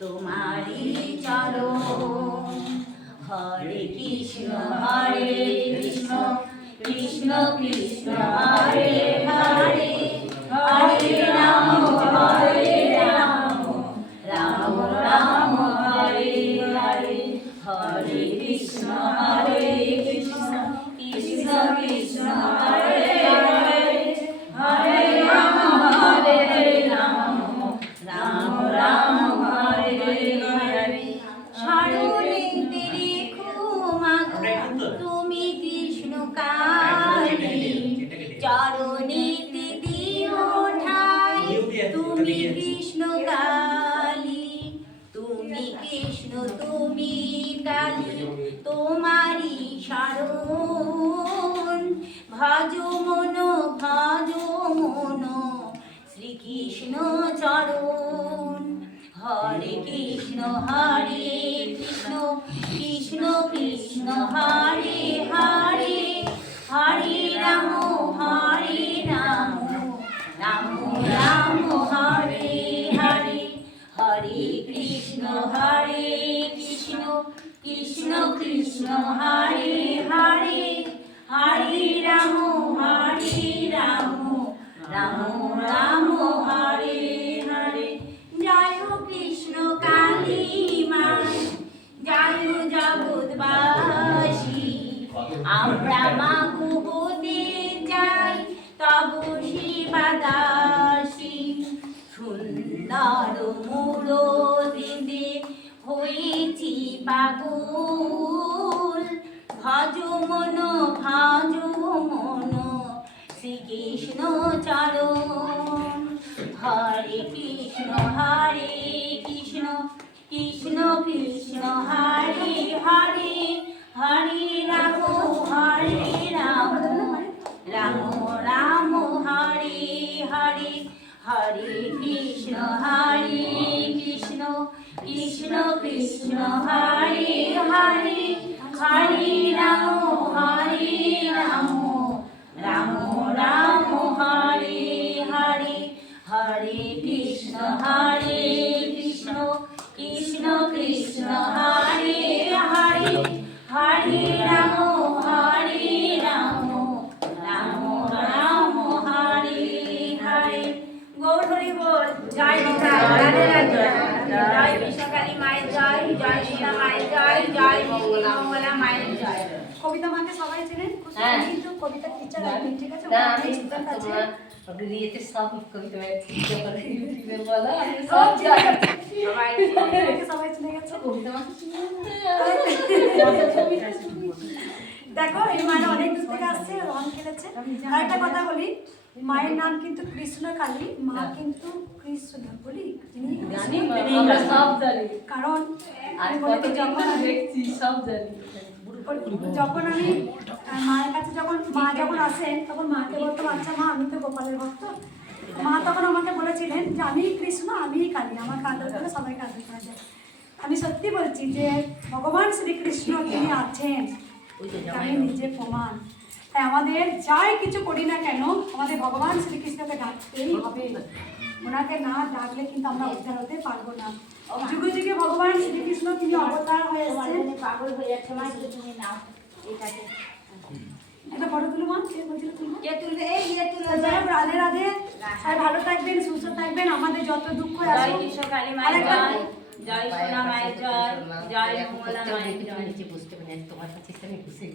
তোমারি চরণ। হরে কৃষ্ণ কৃষ্ণ কৃষ্ণ হরে হরে, হরে রাম রাম রাম হরে হরে। হরে কৃষ্ণ কৃষ্ণ কৃষ্ণ হরে হরে, হরে রাম রাম রাম হরে হরে। স্মরণে রেখো মাগো তুমি কৃষ্ণ কালী, চরণেতে দিও ঠাই তুমি কৃষ্ণ কালী। তুমি কৃষ্ণ তুমি কালী তোমারি শরণ। ভজ মন শ্রীকৃষ্ণ চরণ। হরে কৃষ্ণ কৃষ্ণ কৃষ্ণ হরে হরে, হরে রাম রাম রাম হরে হরে। হরে কৃষ্ণ কৃষ্ণ কৃষ্ণ হরে হরে, হরে রাম রাম রাম হরে হরে। জয় কৃষ্ণ কালী মা, জয় জগৎবাসী। আমরা মাগো হতে চাই তব সেবা দাসী। সুন্দর মূরতিতে হয়েছি পাগল। ভজ মন শ্রীকৃষ্ণ চরণ। হরে কৃষ্ণ কৃষ্ণ কৃষ্ণ হরে হরে, হরে রাম রাম রাম হরে হরে। হরে কৃষ্ণ কৃষ্ণ কৃষ্ণ হরে হরে, হরে রাম রাম রাম হরে হরে। হরে কৃষ্ণ কৃষ্ণ কৃষ্ণ হরে হরে, হরে রাম রাম রাম হরে হরে। গৌর হরি বল। জয় রাধে রাধে। জয় বিশ্বকালী মায়ের জয়, জয় সীতা মায়ের জয়, জয় মঙ্গলা মায়ের জয়। কবিতা মাকে সবাই চেনেন, কিন্তু কবিতা টিচার একদিন, ঠিক আছে? দিয়েতে সব কবিতা বলা সবাই চিনে গেছে। কবিতা দেখো এই মায়ের অনেক দূর থেকে আসছে, রং খেলেছে। আর একটা কথা বলি, মায়ের নাম কিন্তু কৃষ্ণ কালী, মা কিন্তু কৃষ্ণ বলি কারণ দেখছি সব জানি। যখন আমি মায়ের কাছে মা যখন আসেন তখন মাকে বলতাম, আচ্ছা মা আমি তো গোপালের ভক্ত। মা তখন আমাকে বলেছিলেন যে আমি কৃষ্ণ আমি কালী, আমার আদর করে সবাইকে আদর করা যায়। আমি সত্যি বলছি যে ভগবান শ্রীকৃষ্ণ তিনি আছেন, আমি নিজে প্রমাণ। তাই আমাদের যাই কিছু করি না কেন আমাদের ভগবান শ্রীকৃষ্ণকে ডাকতেই হবে। ওনাকে না ডাকলে কিন্তু আমরা উদ্ধার হতে পারবো না। যুগে যুগে ভগবান শ্রীকৃষ্ণ তিনি অবতার হয়ে এসেছেন। পাগল হয়ে যাচ্ছে মা, তুমি নাও এটাকে এটা ফটো তুলো মা, কে বলছিল তুলবো? কে তুলবে? এই তুলো। রাধে রাধে, সবাই ভালো থাকবেন, সুস্থ থাকবেন। আমাদের যত দুঃখ আছে, জয় কৃষ্ণ কালী মায়ের জয়, জয় সোনা মায়ের জয়, জয় মঙ্গলা মায়ের জয়। বুঝতে পারি তোমার কাছে আমি বুঝে